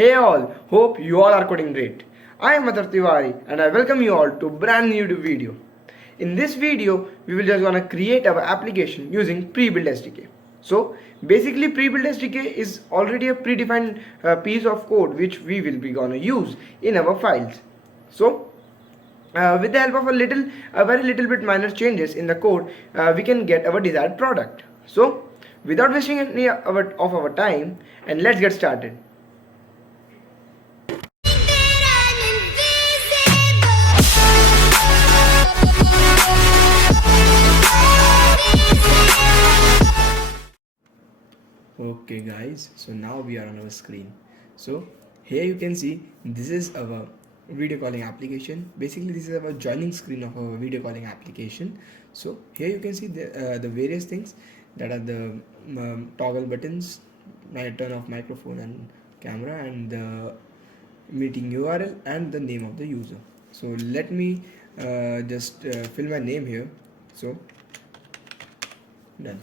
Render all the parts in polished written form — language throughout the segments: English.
Hey all, hope you all are coding great. I am Atar Tiwari and I welcome you all to brand new video. In this video, we will just gonna create our application using Prebuilt SDK. So basically Prebuilt SDK is already a predefined piece of code which we will be gonna use in our files. So with the help of a very little bit minor changes in the code, we can get our desired product. So without wasting any of our time, and let's get started. Okay guys, so now we are on our screen. So here you can see this is our video calling application. Basically this is our joining screen of our video calling application. So here you can see the various things that are the toggle buttons, turn off microphone and camera, and the meeting URL and the name of the user. So let me just fill my name here. So done,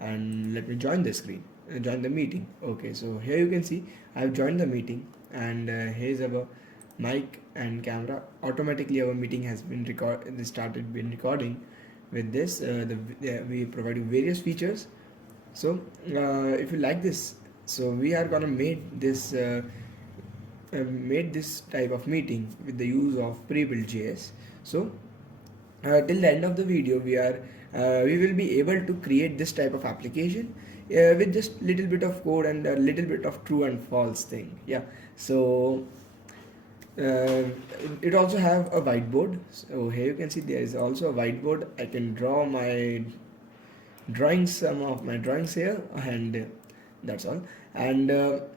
and let me join the screen, join the meeting. Okay, so here you can see I've joined the meeting, and here's our mic and camera. Automatically our meeting has been started recording. With this we provide you various features. So if you like this, so we are gonna made this type of meeting with the use of Prebuilt JS. So till the end of the video we will be able to create this type of application with just little bit of code and a little bit of true and false thing. Yeah, so it also have a whiteboard. So here you can see there is also a whiteboard. I can draw some of my drawings here, and that's all. And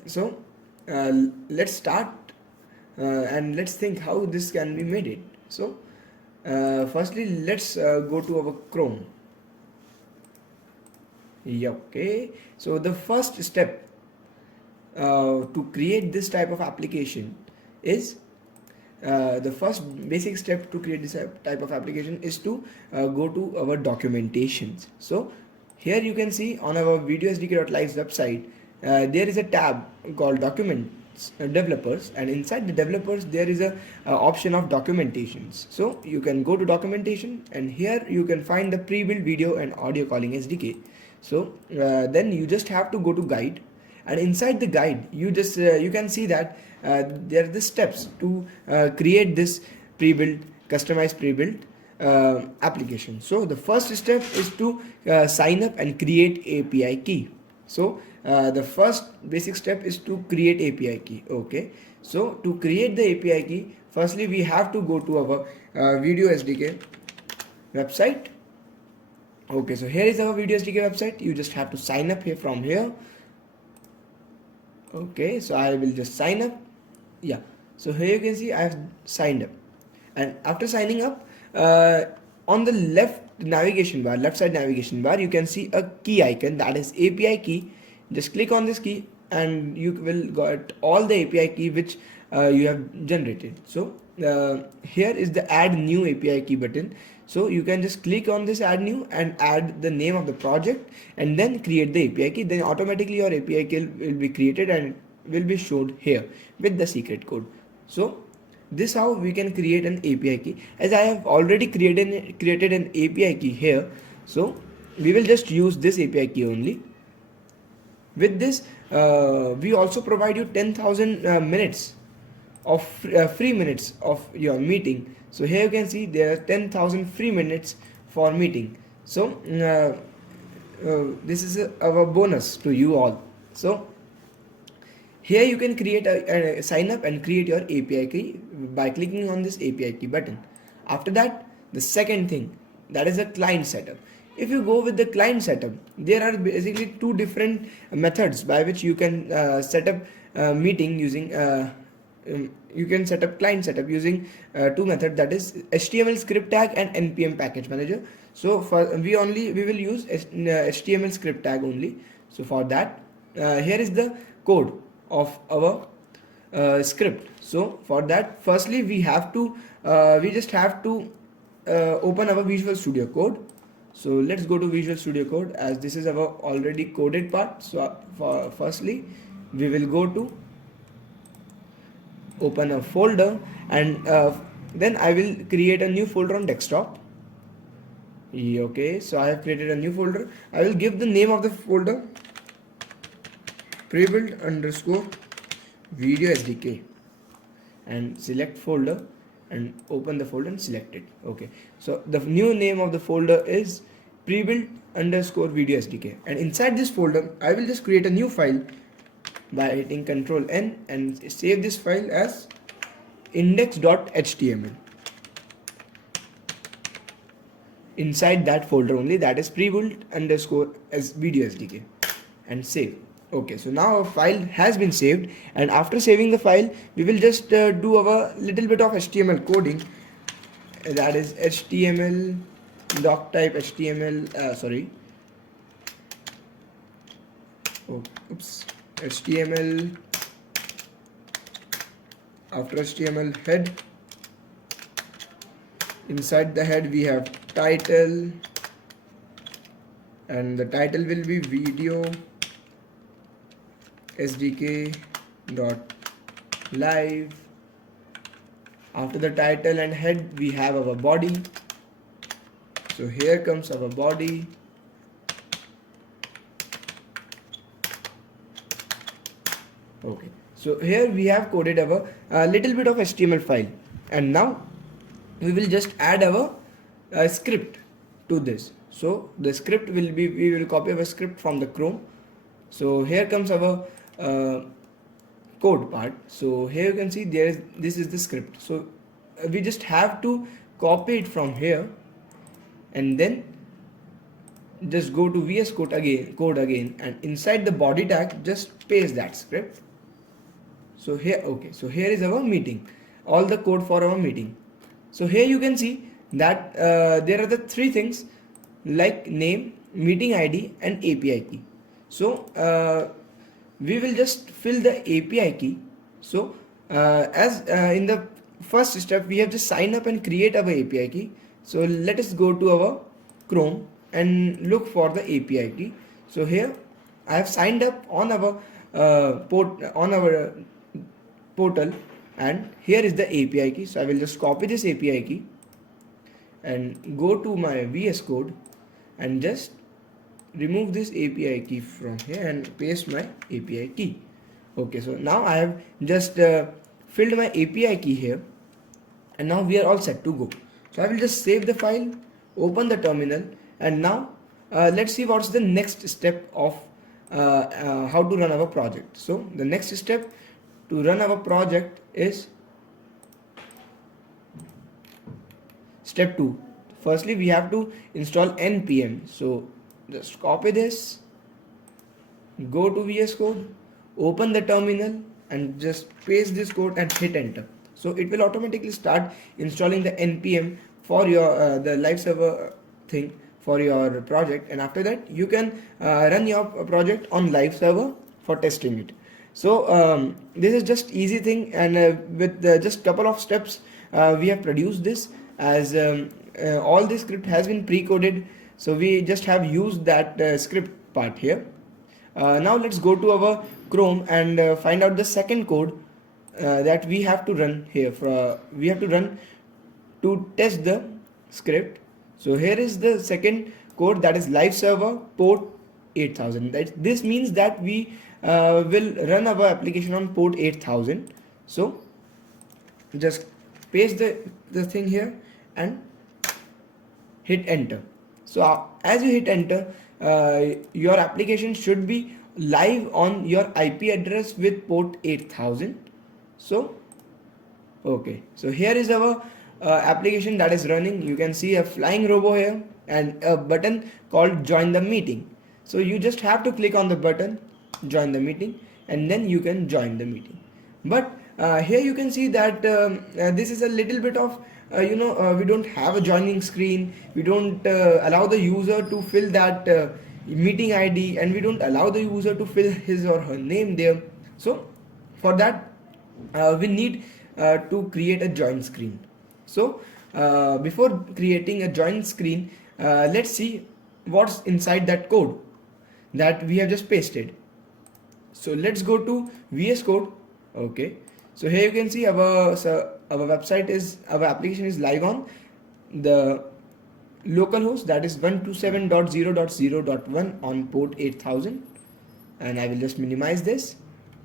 so let's start and let's think how this can be made it. So firstly let's go to our Chrome. Yeah, okay, so the first step to create this type of application is the first basic step to create this type of application is to go to our documentations. So here you can see on our videosdk.live's website there is a tab called documents developers, and inside the developers there is a option of documentations. So you can go to documentation, and here you can find the pre-built video and audio calling SDK. So then you just have to go to guide, and inside the guide you just you can see that there are the steps to create this pre-built, customized pre-built application. So the first step is to sign up and create API key. So the first basic step is to create API key. Okay, so to create the API key, firstly we have to go to our video SDK website. Okay, so here is our video SDK website. You just have to sign up here from here. Okay, so I will just sign up. Yeah, so here you can see I have signed up, and after signing up on the left side navigation bar you can see a key icon, that is API key. Just click on this key and you will get all the API key which you have generated. So here is the add new API key button. So you can just click on this add new and add the name of the project and then create the API key. Then automatically your API key will be created and will be showed here with the secret code. So this how we can create an API key. As I have already created an API key here, so we will just use this API key only. With this we also provide you 10,000 minutes of free minutes of your meeting. So here you can see there are 10,000 free minutes for meeting. So this is our bonus to you all. So here you can create a sign up and create your API key by clicking on this API key button. After that, the second thing, that is a client setup. If you go with the client setup, there are basically two different methods by which you can set up meeting using you can set up client setup using two methods, that is HTML script tag and npm package manager. So for we will use HTML script tag only. So for that here is the code of our script. So for that, firstly we just have to open our Visual Studio Code. So let's go to Visual Studio Code, as this is our already coded part. So firstly we will go to open a folder, and then I will create a new folder on desktop. Okay, so I have created a new folder. I will give the name of the folder Prebuilt _ video SDK, and select folder and open the folder and select it. Okay, so the new name of the folder is Prebuilt _ video SDK, and inside this folder I will just create a new file by hitting Ctrl N and save this file as index.html. Inside that folder only, that is Prebuilt _ as video SDK, and save. Okay, so now our file has been saved, and after saving the file we will just do our little bit of HTML coding, that is HTML doc type HTML HTML, after HTML head, inside the head we have title, and the title will be video SDK dot live. After the title and head we have our body, so here comes our body. Okay, so here we have coded our little bit of HTML file, and now we will just add our script to this. So the script will be, we will copy our script from the Chrome. So here comes our code part. So here you can see this is the script. So we just have to copy it from here, and then just go to VS Code again, and inside the body tag just paste that script. So here, okay, so here is our meeting, all the code for our meeting. So here you can see that there are the three things like name, meeting ID, and API key. So we will just fill the API key. So as in the first step we have just sign up and create our API key. So let us go to our Chrome and look for the API key. So here I have signed up on our portal, and here is the API key. So I will just copy this API key and go to my VS Code and just remove this API key from here and paste my API key. Okay, so now I have just filled my API key here, and now we are all set to go. So I will just save the file, open the terminal, and now let's see what's the next step of how to run our project. So the next step to run our project is step 2. Firstly we have to install npm. So just copy this, go to VS Code, open the terminal, and just paste this code and hit enter. So it will automatically start installing the npm for your the live server thing for your project, and after that you can run your project on live server for testing it. So this is just easy thing, and with just couple of steps we have produced this, as all this script has been pre-coded. So we just have used that script part here. Now let's go to our Chrome and find out the second code that we have to run here. We have to run to test the script. So here is the second code, that is live server port 8000. This means that we will run our application on port 8000. So just paste the thing here and hit enter. So as you hit enter, your application should be live on your IP address with port 8000. So okay, so here is our application that is running. You can see a flying robo here and a button called join the meeting. So you just have to click on the button join the meeting, and then you can join the meeting. But here you can see that this is a little bit of we don't have a joining screen, we don't allow the user to fill that meeting ID, and we don't allow the user to fill his or her name there. So for that we need to create a join screen. So before creating a join screen, let's see what's inside that code that we have just pasted. So let's go to VS Code. Okay, So here you can see our website is, our application is live on the localhost, that is 127.0.0.1 on port 8000, and I will just minimize this.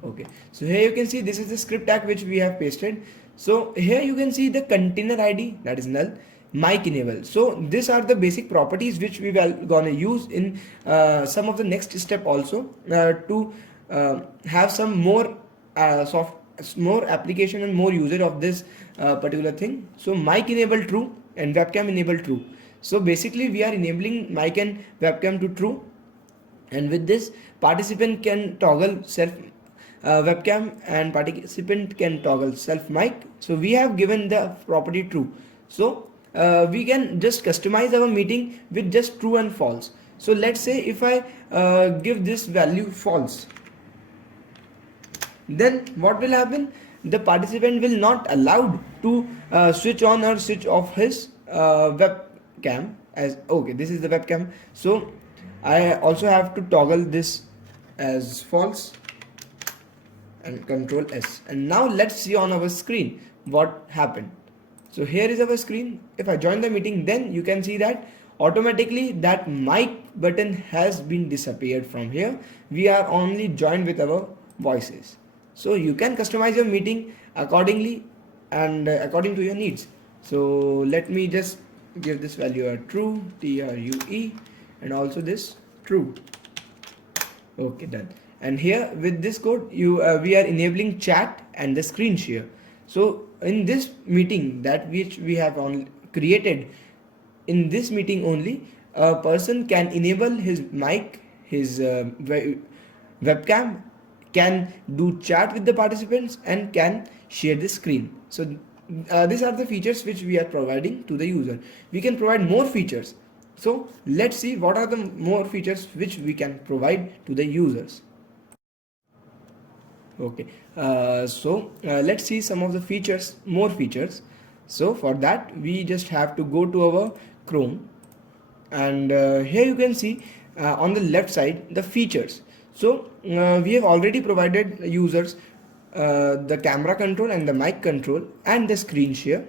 Okay, so here you can see this is the script tag which we have pasted. So here you can see the container ID, that is null, mic enable. So these are the basic properties which we are gonna use in some of the next step also to have some more more application and more usage of this particular thing. So mic enable true and webcam enable true. So basically we are enabling mic and webcam to true, and with this participant can toggle self webcam and participant can toggle self mic. So we have given the property true. So we can just customize our meeting with just true and false. So let's say if I give this value false, then what will happen? The participant will not allowed to switch on or switch off his webcam. As okay, this is the webcam, so I also have to toggle this as false and Control S. And now let's see on our screen what happened. So here is our screen. If I join the meeting, then you can see that automatically that mic button has been disappeared from here. We are only joined with our voices. So you can customize your meeting accordingly and according to your needs. So let me just give this value a true, TRUE, and also this true. Okay, done. And here with this code we are enabling chat and the screen share. So in this meeting that which we have created, in this meeting only a person can enable his mic, his webcam, can do chat with the participants and can share the screen. So these are the features which we are providing to the user. We can provide more features. So let's see what are the more features which we can provide to the users. Okay, let's see some of the features, more features. So for that we just have to go to our Chrome, and here you can see on the left side the features. So we have already provided users the camera control and the mic control and the screen share,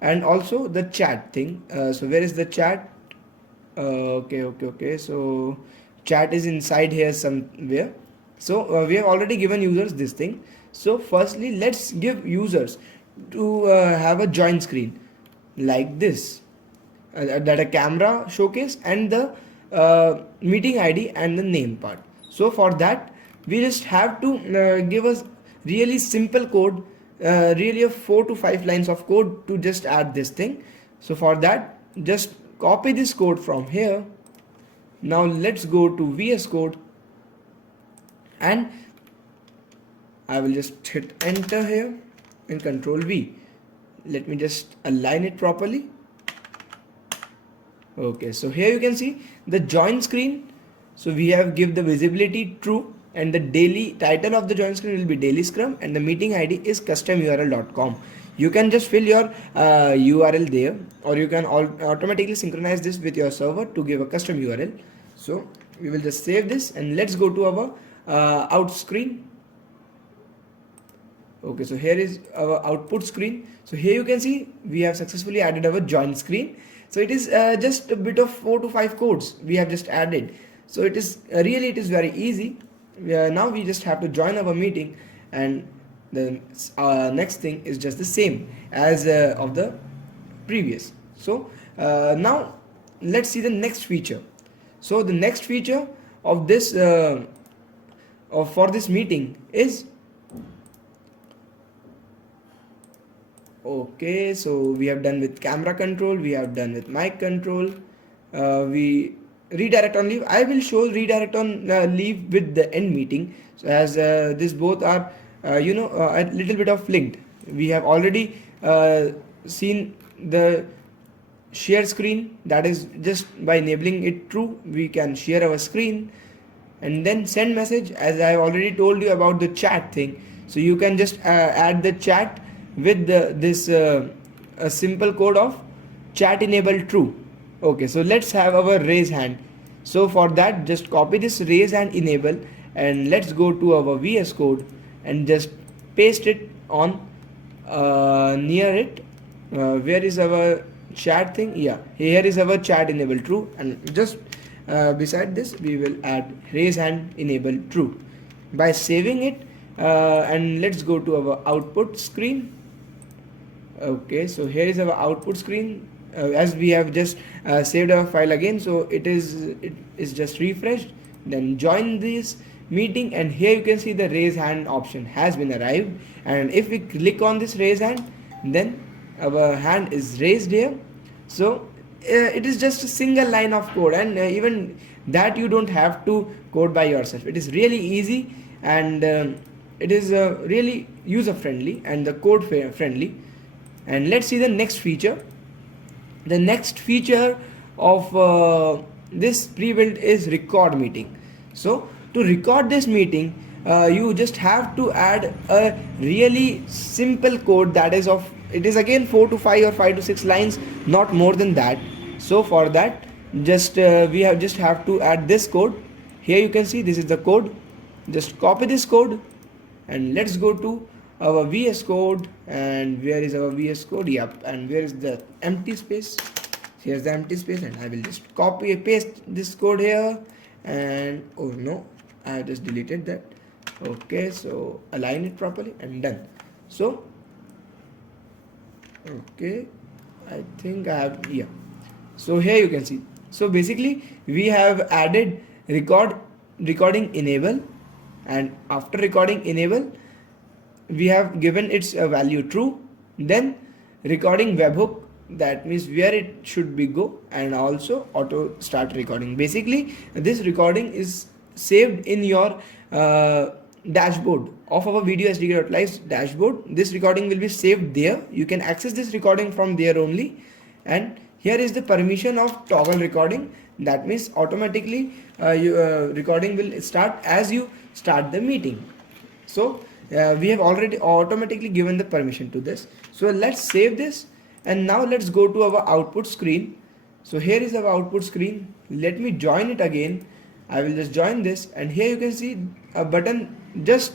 and also the chat thing. So where is the chat? Okay, so chat is inside here somewhere. So we have already given users this thing. So firstly let's give users to have a join screen like this, that a camera showcase and the meeting ID and the name part. So for that we just have to give us really simple code, really a 4 to 5 lines of code to just add this thing. So for that just copy this code from here. Now let's go to VS Code, and I will just hit enter here and Control V. Let me just align it properly. Okay, so here you can see the join screen. So we have give the visibility true, and the daily title of the join screen will be daily scrum, and the meeting ID is customurl.com. You can just fill your URL there, or you can automatically synchronize this with your server to give a custom URL. So we will just save this and let's go to our out screen. Okay, so here is our output screen. So here you can see we have successfully added our join screen. So it is just a bit of 4 to 5 codes we have just added. So it is really, it is very easy. Now we just have to join our meeting, and the next thing is just the same as of the previous. So now let's see the next feature. So the next feature of this for this meeting is, okay, so we have done with camera control, we have done with mic control, we redirect on leave. I will show redirect on leave with the end meeting. So as this both are a little bit of linked. We have already seen the share screen, that is just by enabling it true we can share our screen, and then send message, as I have already told you about the chat thing. So you can just add the chat with this a simple code of chat enable true. Okay, so let's have our raise hand. So for that just copy this raise hand enable, and let's go to our VS Code and just paste it on near it. Where is our chat thing? Yeah, here is our chat enable true, and just beside this we will add raise hand enable true. By saving it, and let's go to our output screen. Okay, so here is our output screen. As we have just saved our file again, so it is just refreshed. Then join this meeting, and here you can see the raise hand option has been arrived, and if we click on this raise hand, then our hand is raised here. So it is just a single line of code, and even that you don't have to code by yourself. It is really easy, and it is really user friendly and the code friendly. And let's see the next feature. The next feature of this pre-built is record meeting. So to record this meeting, you just have to add a really simple code that is of, it is again 4 to 5 or 5 to 6 lines, not more than that. So for that, just we have to add this code. Here you can see this is the code. Just copy this code, and let's go to our VS Code. And where is our VS Code? Yep. And where is the empty space? Here's the empty space, and I will just copy and paste this code here. And oh no, I just deleted that. Okay, so align it properly and done. So okay, I think I have, yeah. So here you can see. So basically we have added recording enable, and after recording enable we have given its value true. Then recording webhook, that means where it should be go, and also auto start recording. Basically this recording is saved in your dashboard of our video SDK.live dashboard. This recording will be saved there. You can access this recording from there only. And here is the permission of toggle recording. That means automatically recording will start as you start the meeting. So we have already automatically given the permission to this. So let's save this, and now let's go to our output screen. So here is our output screen. Let me join it again. I will just join this, and here you can see a button just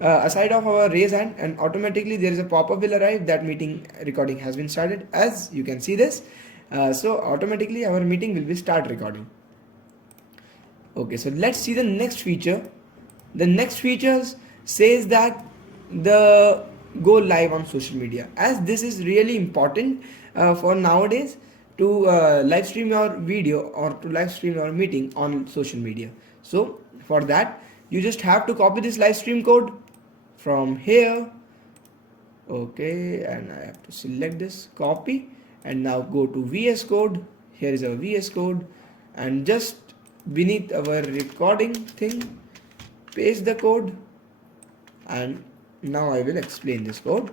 aside of our raise hand, and automatically there is a pop-up will arrive that meeting recording has been started, as you can see this. So automatically our meeting will be start recording. Okay, so let's see the next feature. The next features says that the go live on social media, as this is really important for nowadays to live stream your video or to live stream your meeting on social media. So for that you just have to copy this live stream code from here. Okay, and I have to select this, copy, and now go to VS Code. Here is our VS Code, and just beneath our recording thing, paste the code. And now I will explain this code.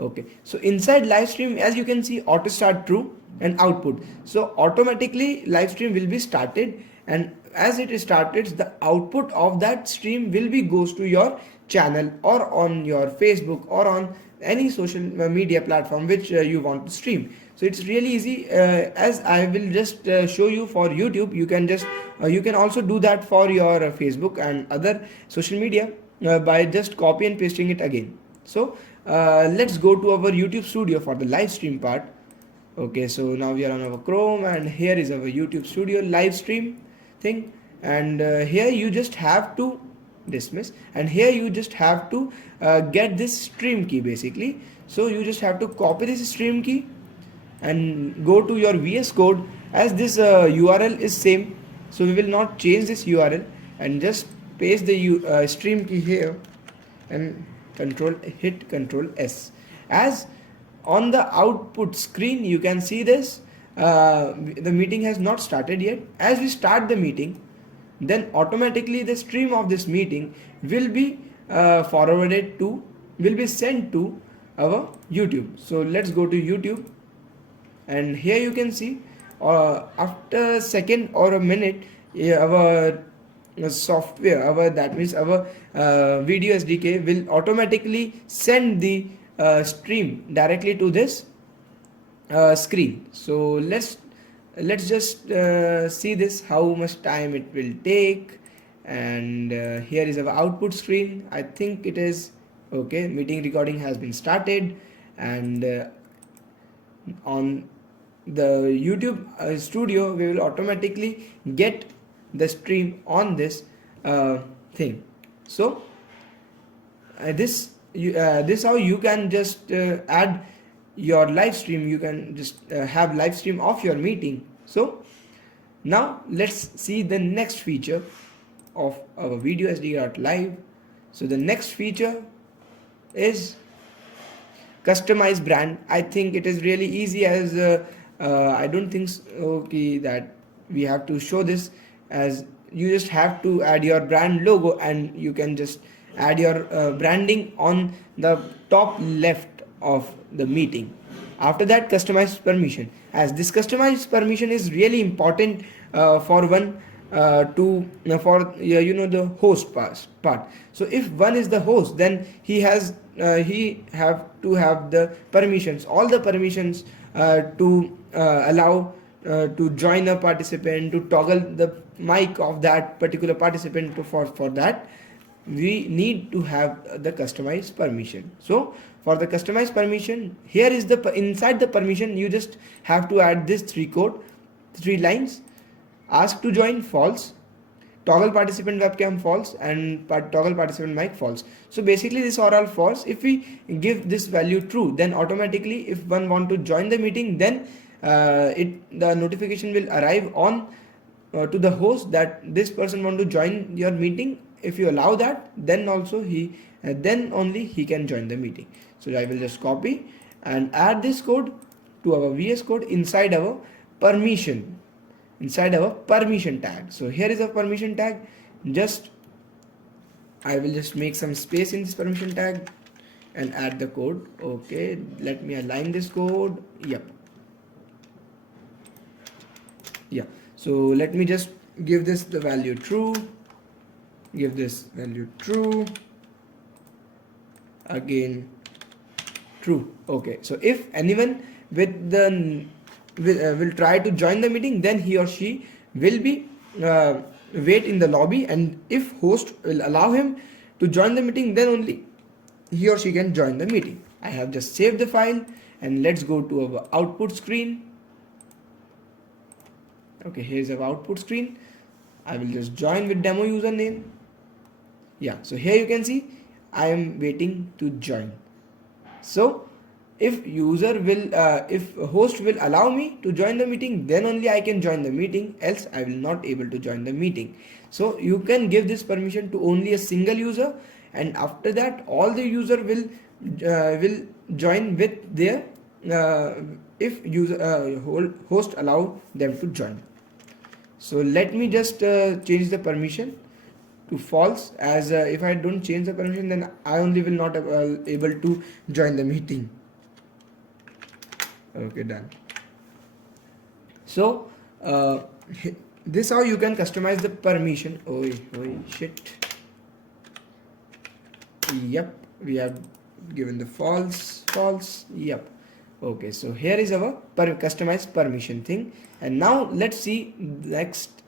Okay, so inside live stream, as you can see, auto start true and output. So automatically live stream will be started, and as it is started, the output of that stream will be goes to your channel or on your Facebook or on any social media platform which you want to stream. So it's really easy, as I will just show you for YouTube. You can just you can also do that for your Facebook and other social media by just copy and pasting it again. So let's go to our YouTube Studio for the live stream part. Okay, so now we are on our Chrome, and here is our YouTube Studio live stream thing. And here you just have to dismiss, and here you just have to get this stream key basically. So you just have to copy this stream key and go to your VS Code, as this URL is same, so we will not change this URL, and just paste the stream key here and hit Control S. As on the output screen you can see this, the meeting has not started yet. As we start the meeting, then automatically the stream of this meeting will be will be sent to our YouTube. So let's go to YouTube, and here you can see after a second or a minute, our software, that means our video SDK will automatically send the stream directly to this screen. So let's just see this, how much time it will take. And here is our output screen. I think it is Okay, meeting recording has been started, and on the YouTube studio we will automatically get the stream on this thing. So this how you can just add your live stream. You can just have live stream of your meeting. So now let's see the next feature of our video SDK.live. So the next feature is customize brand. I think it is really easy, as I don't think okay that we have to show this, as you just have to add your brand logo and you can just add your branding on the top left of the meeting. After that, customize permission, as this customized permission is really important for one to for the host part. So if one is the host, then he have to have the permissions, all the permissions to allow to join a participant, to toggle the mic of that particular participant. For that we need to have the customized permission. So for the customized permission, here is the inside the permission you just have to add this three lines: ask to join false, toggle participant webcam false, and toggle participant mic false. So basically these are all false. If we give this value true, then automatically if one want to join the meeting, then the notification will arrive on to the host that this person want to join your meeting. If you allow that, then also then only he can join the meeting. So I will just copy and add this code to our VS Code inside our permission tag. So here is a permission tag. I will just make some space in this permission tag and add the code. Okay, let me align this code. Yep. Yeah, so let me just give this the value true, give this value true, again true. Okay, so if anyone will try to join the meeting, then he or she will be wait in the lobby, and if host will allow him to join the meeting, then only he or she can join the meeting. I have just saved the file, and let's go to our output screen. Okay, here's our output screen. I will just join with demo username. Yeah, so here you can see I am waiting to join. So if host will allow me to join the meeting, then only I can join the meeting, else I will not able to join the meeting. So you can give this permission to only a single user, and after that all the user will join with their if host allow them to join. So let me just change the permission to false, as if I don't change the permission, then I only will not able to join the meeting. Okay, done. So this how you can customize the permission. Oh shit. Yep, we have given the false. Yep. Okay, so here is our customized permission thing, and now let's see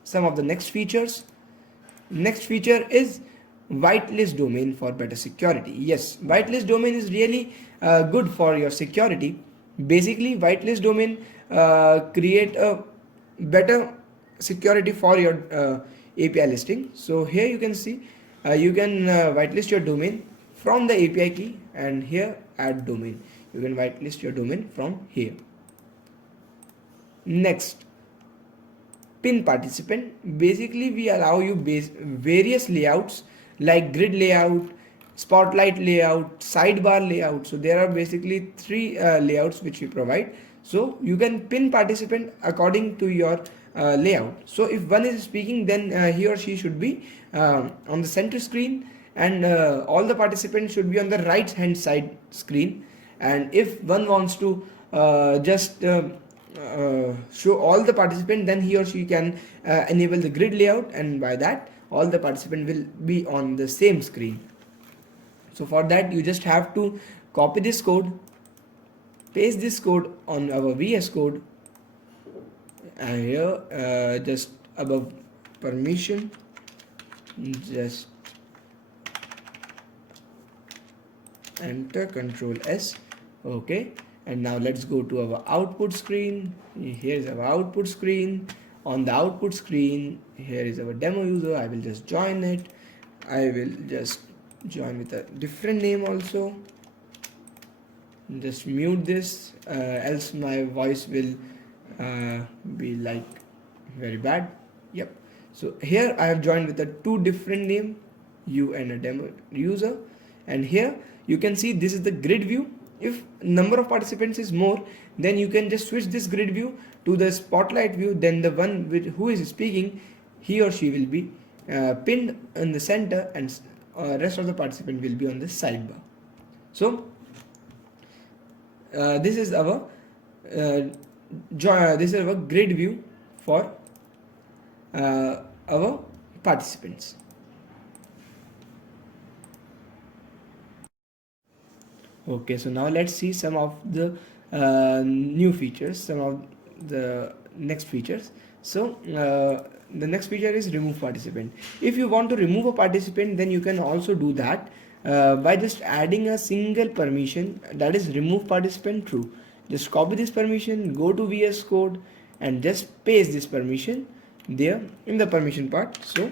some of the next features. Next feature is whitelist domain for better security. Yes, whitelist domain is really good for your security. Basically, whitelist domain create a better security for your API listing. So here you can see you can whitelist your domain from the API key, and here add domain. You can whitelist your domain from here. Next, pin participant. Basically we allow you various layouts like grid layout, spotlight layout, sidebar layout. So there are basically three layouts which we provide. So you can pin participant according to your layout. So if one is speaking, then he or she should be on the center screen, and all the participants should be on the right hand side screen. And if one wants to just show all the participants, then he or she can enable the grid layout, and by that all the participants will be on the same screen. So for that you just have to copy this code, paste this code on our VS Code, and here just above permission, just enter, Control S. Okay, and now let's go to our output screen. Here is our output screen. On the output screen, here is our demo user. I will just join it. I will just join with a different name also. Just mute this, else my voice will be like very bad. Yep. So here I have joined with a two different name, you and a demo user, and here you can see this is the grid view. If number of participants is more, then you can just switch this grid view to the spotlight view. Then the one with who is speaking, he or she will be pinned in the center, and rest of the participant will be on the sidebar. So this is our grid view for our participants. Okay, so now let's see some of the new features, some of the next features. So the next feature is remove participant. If you want to remove a participant, then you can also do that by just adding a single permission, that is remove participant true. Just copy this permission, go to VS Code and just paste this permission there in the permission part. So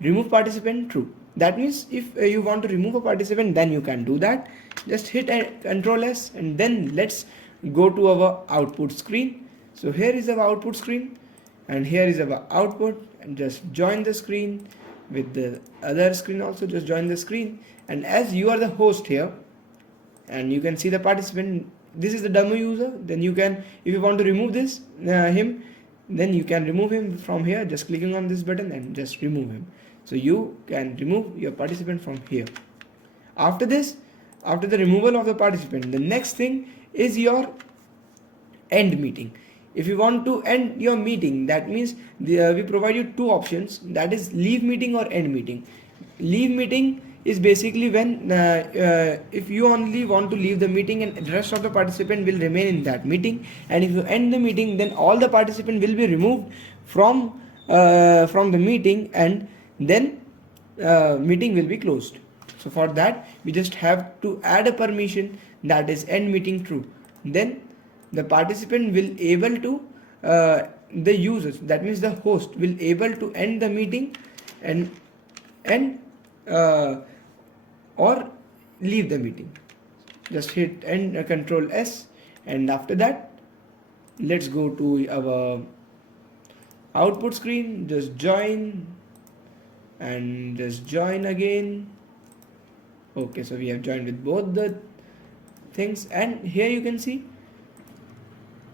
remove participant true. That means if you want to remove a participant, then you can do that. Just hit Control S, and then let's go to our output screen. So here is our output screen, and here is our output, and just join the screen with the other screen also. Just join the screen, and as you are the host here, and you can see the participant, this is the demo user. Then you can, if you want to remove this him, then you can remove him from here, just clicking on this button and just remove him. So you can remove your participant from here. After this, after the removal of the participant, the next thing is your end meeting. If you want to end your meeting, that means we provide you two options, that is leave meeting or end meeting. Leave meeting is basically when if you only want to leave the meeting and the rest of the participant will remain in that meeting, and if you end the meeting, then all the participants will be removed from the meeting, and then meeting will be closed. So for that we just have to add a permission, that is end meeting true. Then the participant will able to the users, that means the host, will able to end the meeting and or leave the meeting. Just hit end, Control S, and after that let's go to our output screen. Just join and just join again. Okay, so we have joined with both the things, and here you can see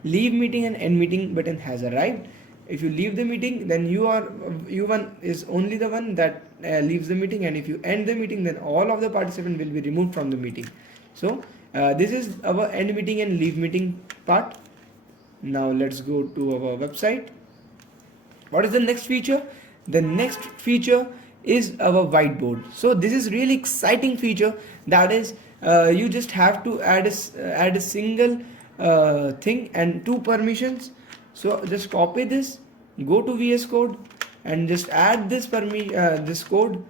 leave meeting and end meeting button has arrived. If you leave the meeting, then you1 is only the one that leaves the meeting, and if you end the meeting, then all of the participants will be removed from the meeting. So this is our end meeting and leave meeting part. Now let's go to our website. What is the next feature? The next feature is our whiteboard. So this is really exciting feature, that is you just have to add a single thing and two permissions. So just copy this, go to VS Code and just add this this code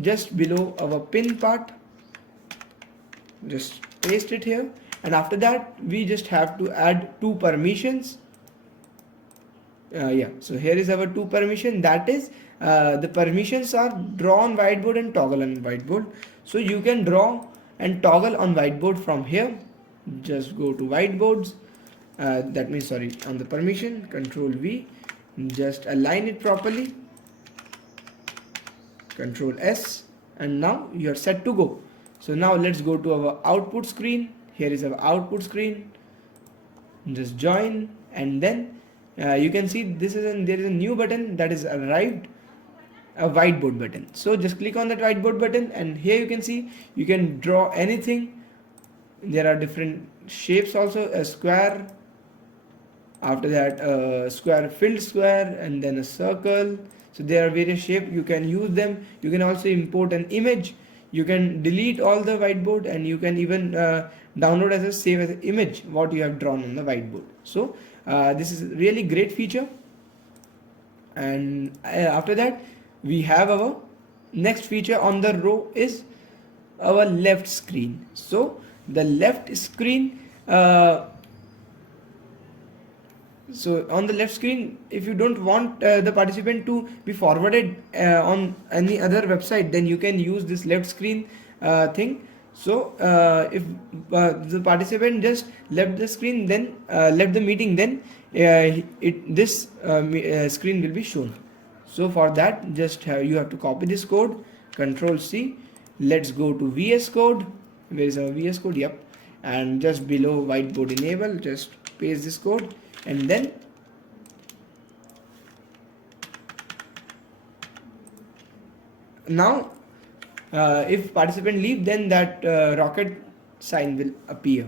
just below our pin part. Just paste it here, and after that we just have to add two permissions. Yeah, so here is our two permission, that is the permissions are draw on whiteboard and toggle on whiteboard. So you can draw and toggle on whiteboard from here. Just go to whiteboards, that means on the permission, Control V, just align it properly, Control S, and now you are set to go. So now let's go to our output screen. Here is our output screen. Just join, and then you can see there is a new button that is arrived, a whiteboard button. So just click on that whiteboard button, and here you can see you can draw anything. There are different shapes also, a square, after that a square, filled square, and then a circle. So there are various shapes, you can use them. You can also import an image. You can delete all the whiteboard, and you can even download as a save as an image what you have drawn on the whiteboard. So this is a really great feature. And after that we have our next feature on the row is our left screen. So the left screen, so on the left screen, if you don't want the participant to be forwarded on any other website, then you can use this left screen thing. So if the participant just left the screen, then left the meeting, then this screen will be shown. So for that, just you have to copy this code, Control C. Let's go to VS Code. Where is our VS Code? Yep. And just below whiteboard enable, just paste this code, and then now if participant leave, then that rocket sign will appear.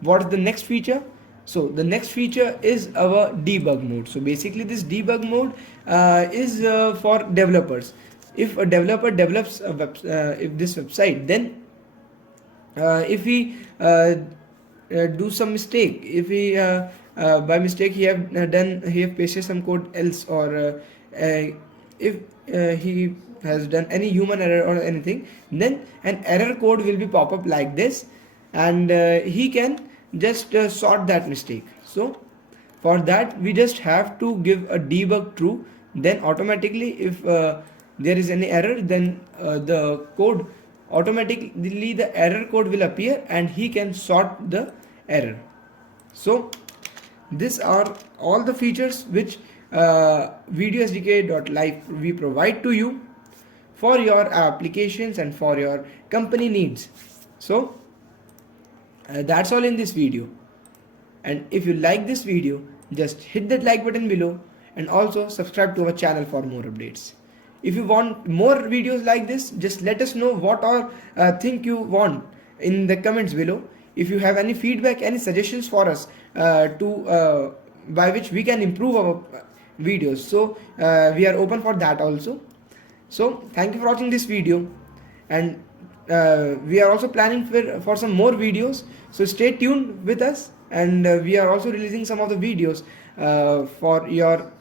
What is the next feature? So the next feature is our debug mode. So basically this debug mode is for developers. If a developer develops a if this website, then if he do some mistake, if he by mistake he have pasted some code else, or if he has done any human error or anything, then an error code will be pop up like this, and he can just sort that mistake. So for that, we just have to give a debug true, then automatically if there is any error, then the code automatically, the error code will appear and he can sort the error. So these are all the features which videosdk.live we provide to you for your applications and for your company needs. So that's all in this video, and if you like this video, just hit that like button below, and also subscribe to our channel for more updates. If you want more videos like this, just let us know what all think you want in the comments below. If you have any feedback, any suggestions for us by which we can improve our videos, so we are open for that also. So thank you for watching this video, and we are also planning for some more videos, so stay tuned with us, and we are also releasing some of the videos for your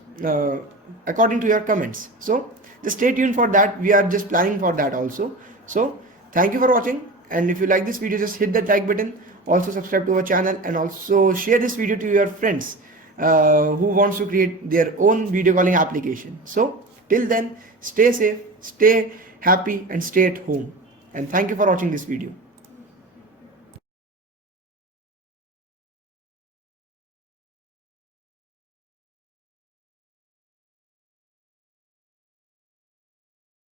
according to your comments. So just stay tuned for that. We are just planning for that also. So thank you for watching, and if you like this video, just hit that like button, also subscribe to our channel, and also share this video to your friends who wants to create their own video calling application. So till then, stay safe, stay happy, and stay at home, and thank you for watching this video.